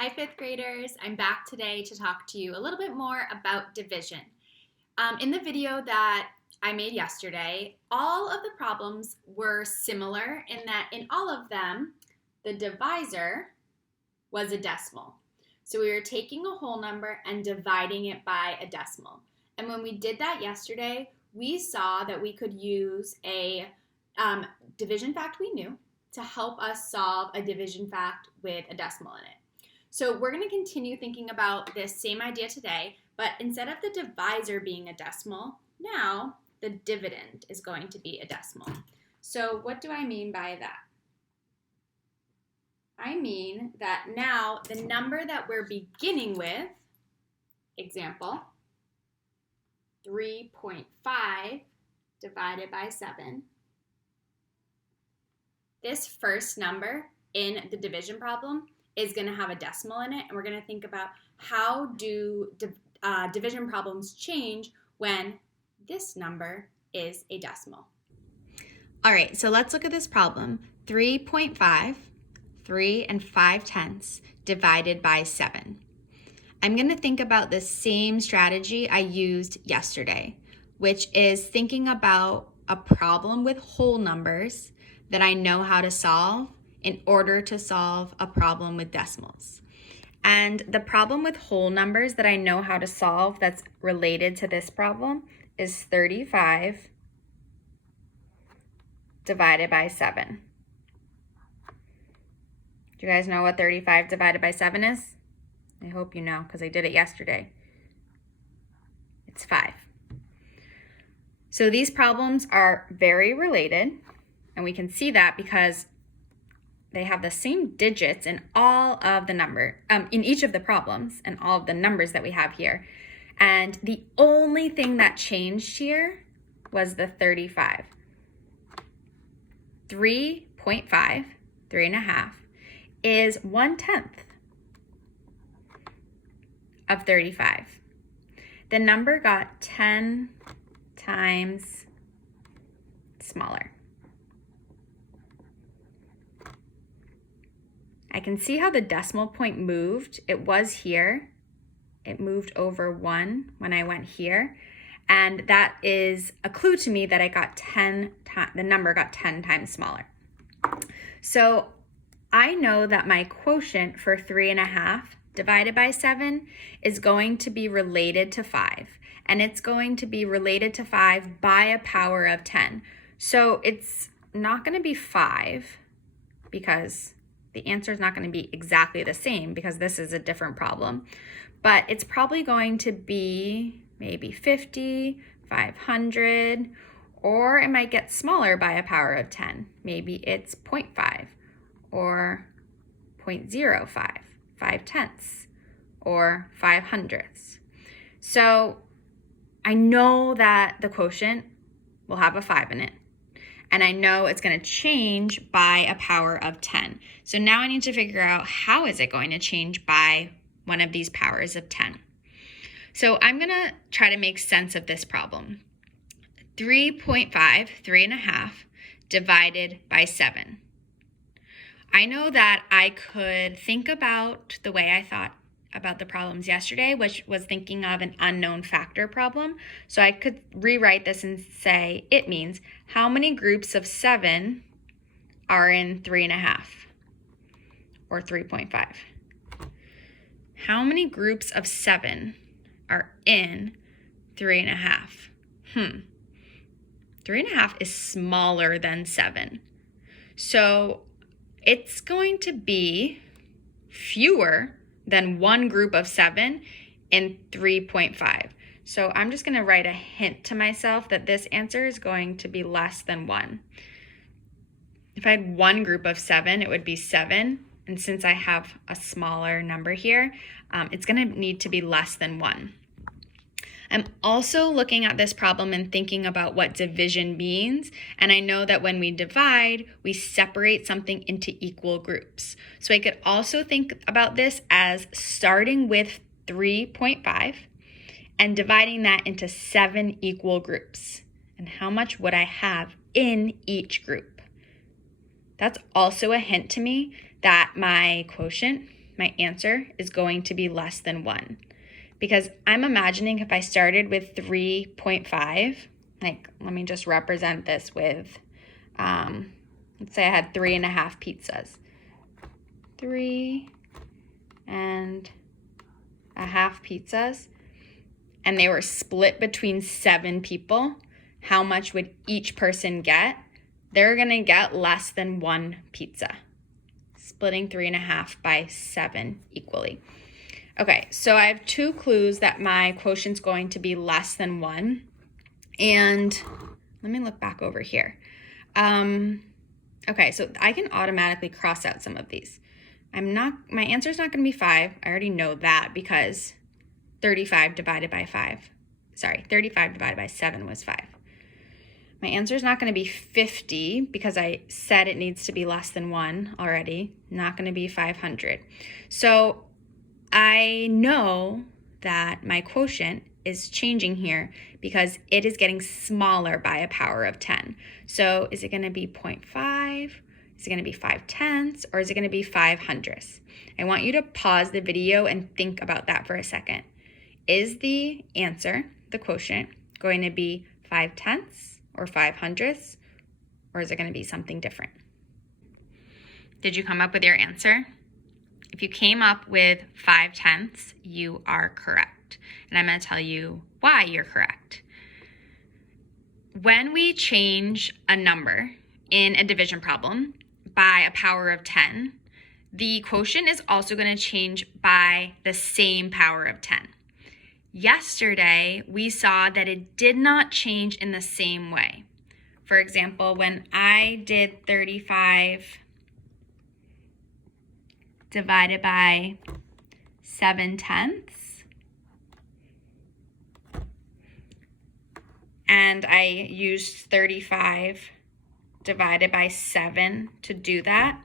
Hi, fifth graders. I'm back today to talk to you a little bit more about division. In the video that I made yesterday, all of the problems were similar in that in all of them, the divisor was a decimal. So we were taking a whole number and dividing it by a decimal. And when we did that yesterday, we saw that we could use a division fact we knew to help us solve a division fact with a decimal in it. So we're going to continue thinking about this same idea today, but instead of the divisor being a decimal, now the dividend is going to be a decimal. So what do I mean by that? I mean that now the number that we're beginning with, example, 3.5 divided by 7, this first number in the division problem is going to have a decimal in it, and we're going to think about how do division problems change when this number is a decimal. All right, so let's look at this problem. 3.5, 3 5/10 divided by 7. I'm going to think about the same strategy I used yesterday, which is thinking about a problem with whole numbers that I know how to solve in order to solve a problem with decimals. And the problem with whole numbers that I know how to solve that's related to this problem is 35 divided by 7. Do you guys know what 35 divided by 7 is? I hope you know because I did it yesterday. It's 5. So these problems are very related, and we can see that because they have the same digits in all of the in each of the problems and all of the numbers that we have here. And the only thing that changed here was the 35. 3.5, 3.5, is 1/10 of 35. The number got 10 times smaller. I can see how the decimal point moved. It was here. It moved over 1 when I went here. And that is a clue to me that I got the number got 10 times smaller. So I know that my quotient for 3.5 divided by 7 is going to be related to 5. And it's going to be related to 5 by a power of 10. So it's not going to be 5 because the answer is not going to be exactly the same because this is a different problem. But it's probably going to be maybe 50, 500, or it might get smaller by a power of 10. Maybe it's 0.5 or 0.05, 5/10, or 5/100. So I know that the quotient will have a 5 in it. And I know it's going to change by a power of 10. So now I need to figure out how is it going to change by one of these powers of 10. So I'm going to try to make sense of this problem. 3.5, 3.5 divided by 7. I know that I could think about the way I thought about the problems yesterday, which was thinking of an unknown factor problem. So I could rewrite this and say it means how many groups of 7 are in 3.5 or 3.5? How many groups of 7 are in 3.5? 3.5 is smaller than 7. So it's going to be fewer than one group of 7 in 3.5. So I'm just going to write a hint to myself that this answer is going to be less than 1. If I had one group of 7, it would be 7. And since I have a smaller number here, it's going to need to be less than 1. I'm also looking at this problem and thinking about what division means. And I know that when we divide, we separate something into equal groups. So I could also think about this as starting with 3.5 and dividing that into 7 equal groups. And how much would I have in each group? That's also a hint to me that my quotient, my answer is going to be less than 1. Because I'm imagining if I started with 3.5, like let me just represent this with, let's say I had 3.5 pizzas. 3.5 pizzas, and they were split between 7 people. How much would each person get? They're gonna get less than 1 pizza. Splitting 3.5 by 7 equally. Okay, so I have 2 clues that my quotient's going to be less than 1. And let me look back over here. Okay, so I can automatically cross out some of these. My answer's not gonna be 5. I already know that because 35 divided by 7 was 5. My answer is not going to be 50 because I said it needs to be less than 1 already. Not going to be 500. So I know that my quotient is changing here because it is getting smaller by a power of 10. So is it going to be 0.5? Is it going to be 5/10? Or is it going to be 5/100? I want you to pause the video and think about that for a second. Is the answer, the quotient, going to be 5/10 or 5/100, or is it going to be something different? Did you come up with your answer? If you came up with 5/10, you are correct. And I'm going to tell you why you're correct. When we change a number in a division problem by a power of 10, the quotient is also going to change by the same power of 10. Yesterday, we saw that it did not change in the same way. For example, when I did 35 divided by 7/10, and I used 35 divided by 7 to do that,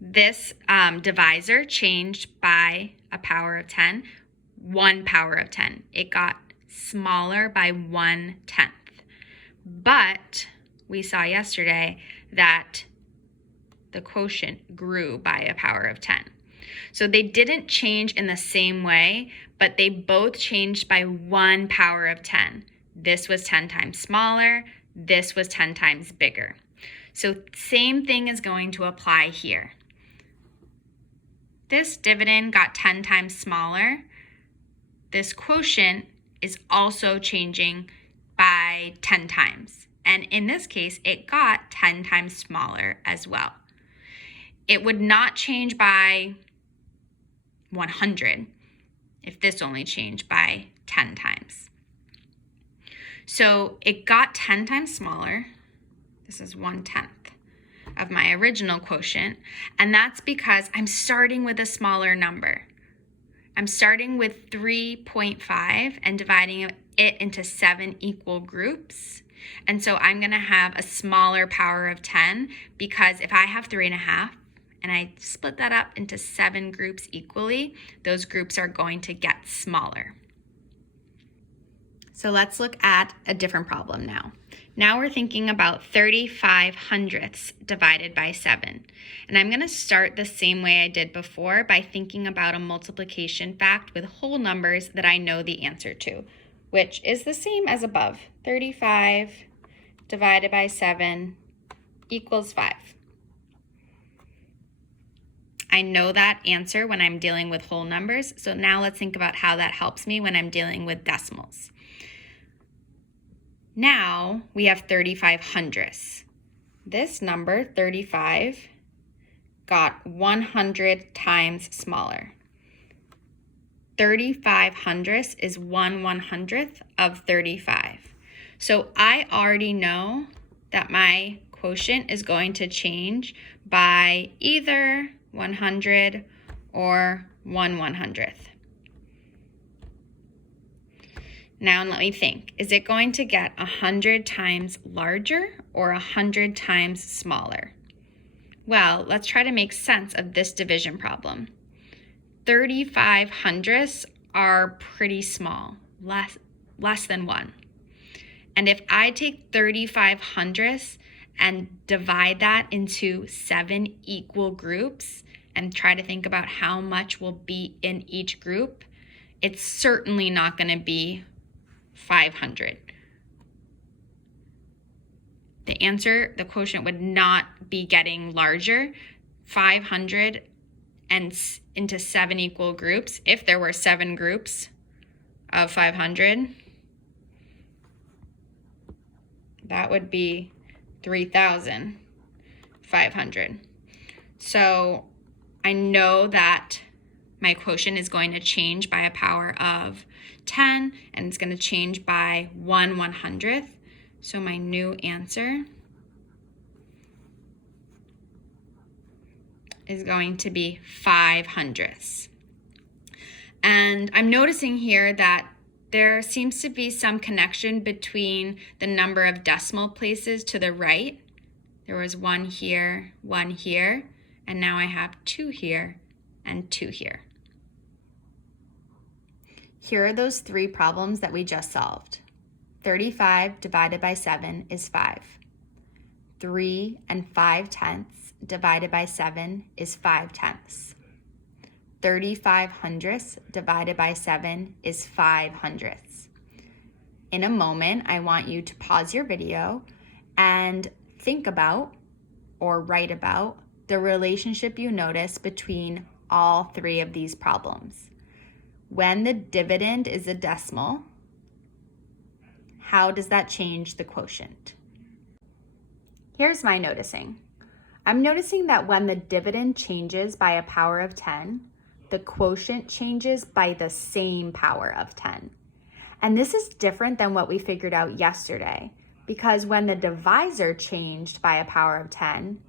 this divisor changed by a power of 10. 1 power of 10. It got smaller by 1/10. But we saw yesterday that the quotient grew by a power of 10. So they didn't change in the same way, but they both changed by 1 power of 10. This was 10 times smaller. This was 10 times bigger. So same thing is going to apply here. This dividend got 10 times smaller. This quotient is also changing by 10 times. And in this case, it got 10 times smaller as well. It would not change by 100 if this only changed by 10 times. So it got 10 times smaller. This is 1/10 of my original quotient. And that's because I'm starting with a smaller number. I'm starting with 3.5 and dividing it into 7 equal groups. And so I'm going to have a smaller power of 10 because if I have 3.5 and I split that up into 7 groups equally, those groups are going to get smaller. So let's look at a different problem now. Now we're thinking about 35/100ths divided by 7. And I'm going to start the same way I did before by thinking about a multiplication fact with whole numbers that I know the answer to, which is the same as above. 35 divided by 7 equals 5. I know that answer when I'm dealing with whole numbers, so now let's think about how that helps me when I'm dealing with decimals. Now we have 35/100ths. This number, 35, got 100 times smaller. 35/100ths is 1/100th of 35. So I already know that my quotient is going to change by either 100 or 1/100th. Now let me think, is it going to get 100 times larger or 100 times smaller? Well, let's try to make sense of this division problem. 35/100ths are pretty small, less than 1. And if I take 35/100ths and divide that into 7 equal groups, and try to think about how much will be in each group, it's certainly not going to be 500. The answer, the quotient would not be getting larger. 500 and into 7 equal groups, if there were 7 groups of 500, that would be 3,500. So I know that my quotient is going to change by a power of 10, and it's going to change by 1/100th. So my new answer is going to be 5/100ths. And I'm noticing here that there seems to be some connection between the number of decimal places to the right. There was 1 here, 1 here, and now I have 2 here and 2 here. Here are those 3 problems that we just solved. 35 divided by 7 is 5. 3 5/10 divided by 7 is 5/10. 35/100 divided by 7 is 5/100. In a moment, I want you to pause your video and think about or write about the relationship you notice between all 3 of these problems. When the dividend is a decimal, how does that change the quotient? Here's my noticing. I'm noticing that when the dividend changes by a power of 10, the quotient changes by the same power of 10. And this is different than what we figured out yesterday, because when the divisor changed by a power of 10,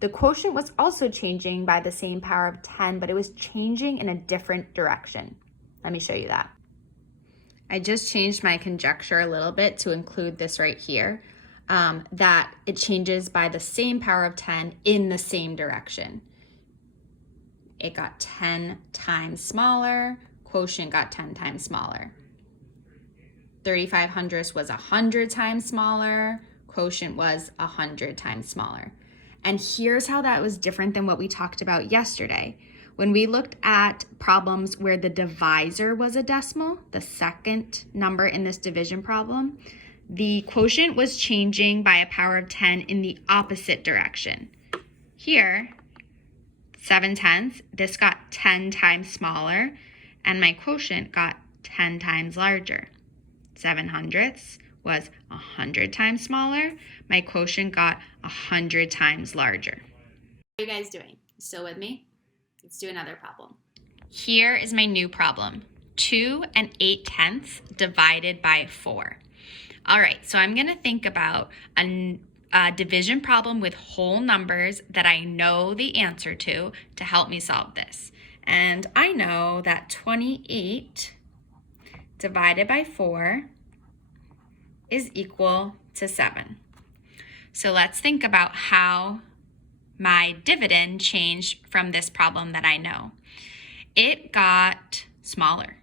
the quotient was also changing by the same power of 10, but it was changing in a different direction. Let me show you that. I just changed my conjecture a little bit to include this right here, that it changes by the same power of 10 in the same direction. It got 10 times smaller, quotient got 10 times smaller. 35/100 was 100 times smaller, quotient was 100 times smaller. And here's how that was different than what we talked about yesterday. When we looked at problems where the divisor was a decimal, the second number in this division problem, the quotient was changing by a power of 10 in the opposite direction. Here, 7/10, this got 10 times smaller, and my quotient got 10 times larger. 7/100ths was 100 times smaller, my quotient got 100 times larger. How are you guys doing? Still with me? Let's do another problem. Here is my new problem. 2 8/10 divided by 4. All right, so I'm gonna think about a division problem with whole numbers that I know the answer to help me solve this. And I know that 28 divided by 4 is equal to 7. So let's think about how my dividend changed from this problem that I know. It got smaller.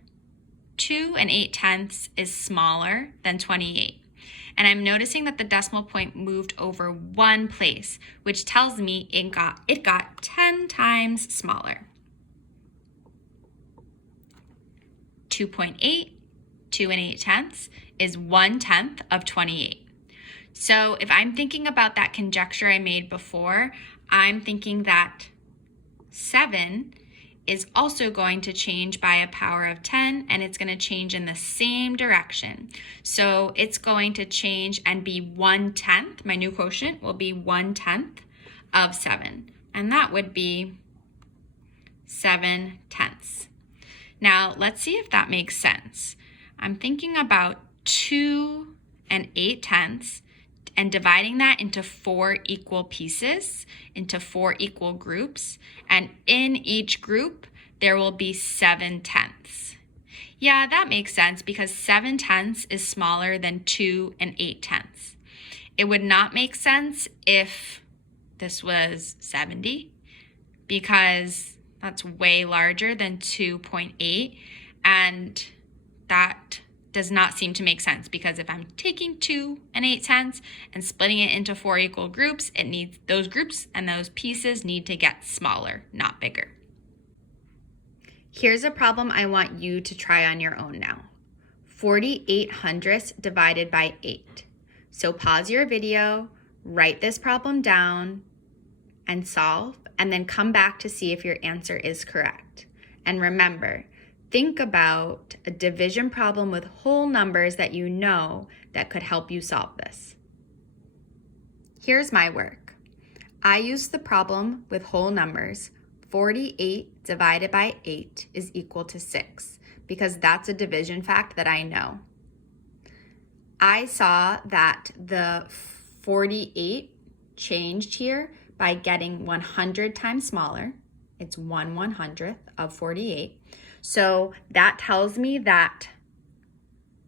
2 8/10 is smaller than 28. And I'm noticing that the decimal point moved over 1 place, which tells me it got 10 times smaller. 2.8, 2 8/10 is 1/10 of 28. So if I'm thinking about that conjecture I made before, I'm thinking that 7 is also going to change by a power of 10, and it's going to change in the same direction. So it's going to change and be 1/10. My new quotient will be 1/10 of 7, and that would be 7/10. Now let's see if that makes sense. I'm thinking about 2 8/10 and dividing that into 4 equal pieces, into 4 equal groups. And in each group, there will be 7/10. Yeah, that makes sense because 7/10 is smaller than 2 8/10. It would not make sense if this was 70 because that's way larger than 2.8. And that does not seem to make sense, because if I'm taking 2 and 8/10 and splitting it into 4 equal groups, it needs those groups and those pieces need to get smaller, not bigger. Here's a problem I want you to try on your own now. 48 hundredths divided by 8. So pause your video, write this problem down and solve, and then come back to see if your answer is correct. And remember, think about a division problem with whole numbers that you know that could help you solve this. Here's my work. I used the problem with whole numbers. 48 divided by 8 is equal to 6, because that's a division fact that I know. I saw that the 48 changed here by getting 100 times smaller. It's 1/100th of 48. So that tells me that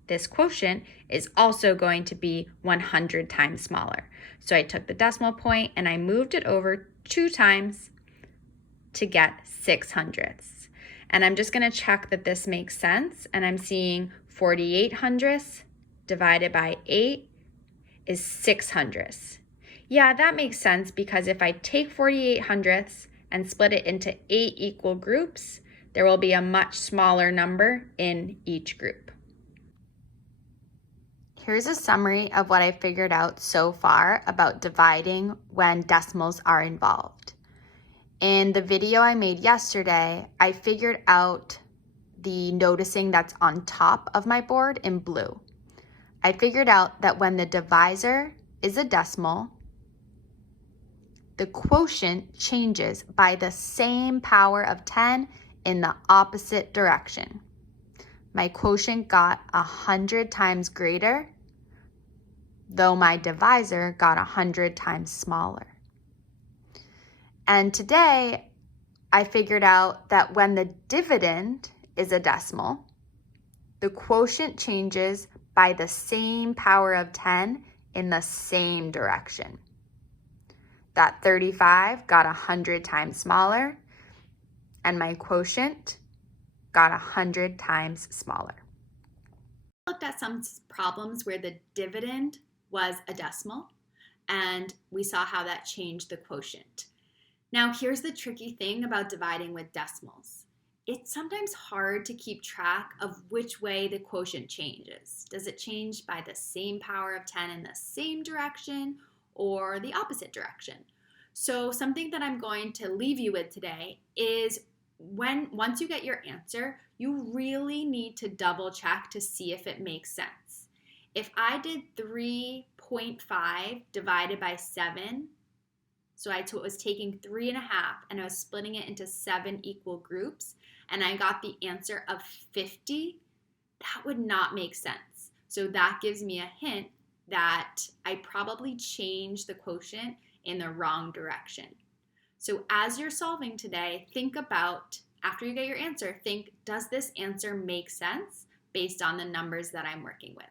this quotient is also going to be 100 times smaller. So I took the decimal point and I moved it over 2 times to get 6 hundredths. And I'm just going to check that this makes sense. And I'm seeing 48 hundredths divided by 8 is 6 hundredths. Yeah, that makes sense, because if I take 48 hundredths and split it into 8 equal groups, there will be a much smaller number in each group. Here's a summary of what I figured out so far about dividing when decimals are involved. In the video I made yesterday, I figured out the noticing that's on top of my board in blue. I figured out that when the divisor is a decimal, the quotient changes by the same power of 10 in the opposite direction. My quotient got 100 times greater, though my divisor got 100 times smaller. And today, I figured out that when the dividend is a decimal, the quotient changes by the same power of 10 in the same direction. That 35 got 100 times smaller, and my quotient got 100 times smaller. I looked at some problems where the dividend was a decimal, and we saw how that changed the quotient. Now, here's the tricky thing about dividing with decimals. It's sometimes hard to keep track of which way the quotient changes. Does it change by the same power of 10 in the same direction or the opposite direction? So something that I'm going to leave you with today is once you get your answer, you really need to double check to see if it makes sense. If I did 3.5 divided by 7, so I was taking 3.5 and I was splitting it into 7 equal groups, and I got the answer of 50, that would not make sense. So that gives me a hint that I probably changed the quotient in the wrong direction. So as you're solving today, think about, after you get your answer, think, does this answer make sense based on the numbers that I'm working with?